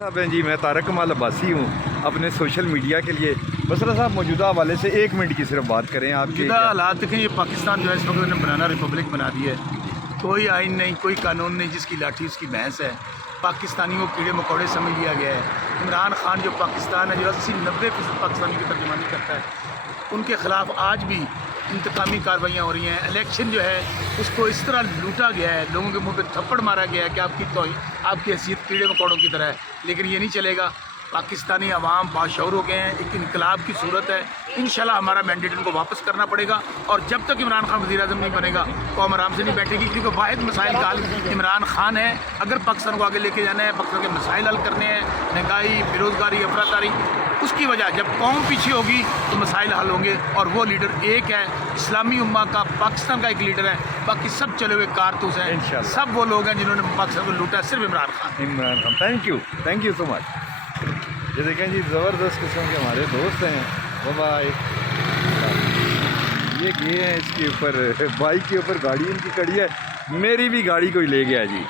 साहब हैं जी, मैं तारक कमाल अब्बासी हूँ अपने सोशल मीडिया के लिए। बसरा साहब मौजूदा हवाले से 1 मिनट की सिर्फ बात करें आपके। मौजूदा हालात देखें, ये पाकिस्तान जो है इस वक्त ने बनाना रिपब्लिक बना दी है। कोई आइन नहीं, कोई कानून नहीं, जिसकी लाठी उसकी भैंस है। पाकिस्तानियों को कीड़े मकोड़े समझ लिया गया है। इमरान खान जो पाकिस्तान है, जो 80-90% पाकिस्तानी की तर्जुमानी करता है, उनके ख़िलाफ़ आज भी इंतकामी कार्रवाइयाँ हो रही हैं। इलेक्शन जो है उसको इस तरह लूटा गया है, लोगों के मुंह पे थप्पड़ मारा गया है कि आपकी हैसियत कीड़े मकोड़ों की तरह है। लेकिन ये नहीं चलेगा। पाकिस्तानी अवाम बाशऊर हो गए हैं, एक इनकलाब की सूरत है। इंशाल्लाह हमारा मैंडेट इनको वापस करना पड़ेगा। और जब तक इमरान खान वज़ीर आज़म नहीं बनेगा कौम आराम से नहीं बैठेगी, क्योंकि वाहिद मसाइल का हल इमरान खान है। अगर पाकिस्तान को आगे लेके जाना है, पाकिस्तान के मसाइल हल करने हैं, महंगाई, बेरोज़गारी, अफरातफरी, उसकी वजह जब कौम पीछे होगी तो मसाइल हल होंगे। और वो लीडर एक है, इस्लामी उम्मा का, पाकिस्तान का एक लीडर है। बाकी सब चले हुए कारतूस हैं, इंशाल्लाह। सब वो लोग हैं जिन्होंने पाकिस्तान को लूटा, सिर्फ Imran Khan. Thank you so much. ये देखें जी, ज़बरदस्त किस्म के हमारे दोस्त हैं। बाय। ये हैं इसके ऊपर, बाइक के ऊपर गाड़ी इनकी खड़ी है। मेरी भी गाड़ी कोई ले गया जी।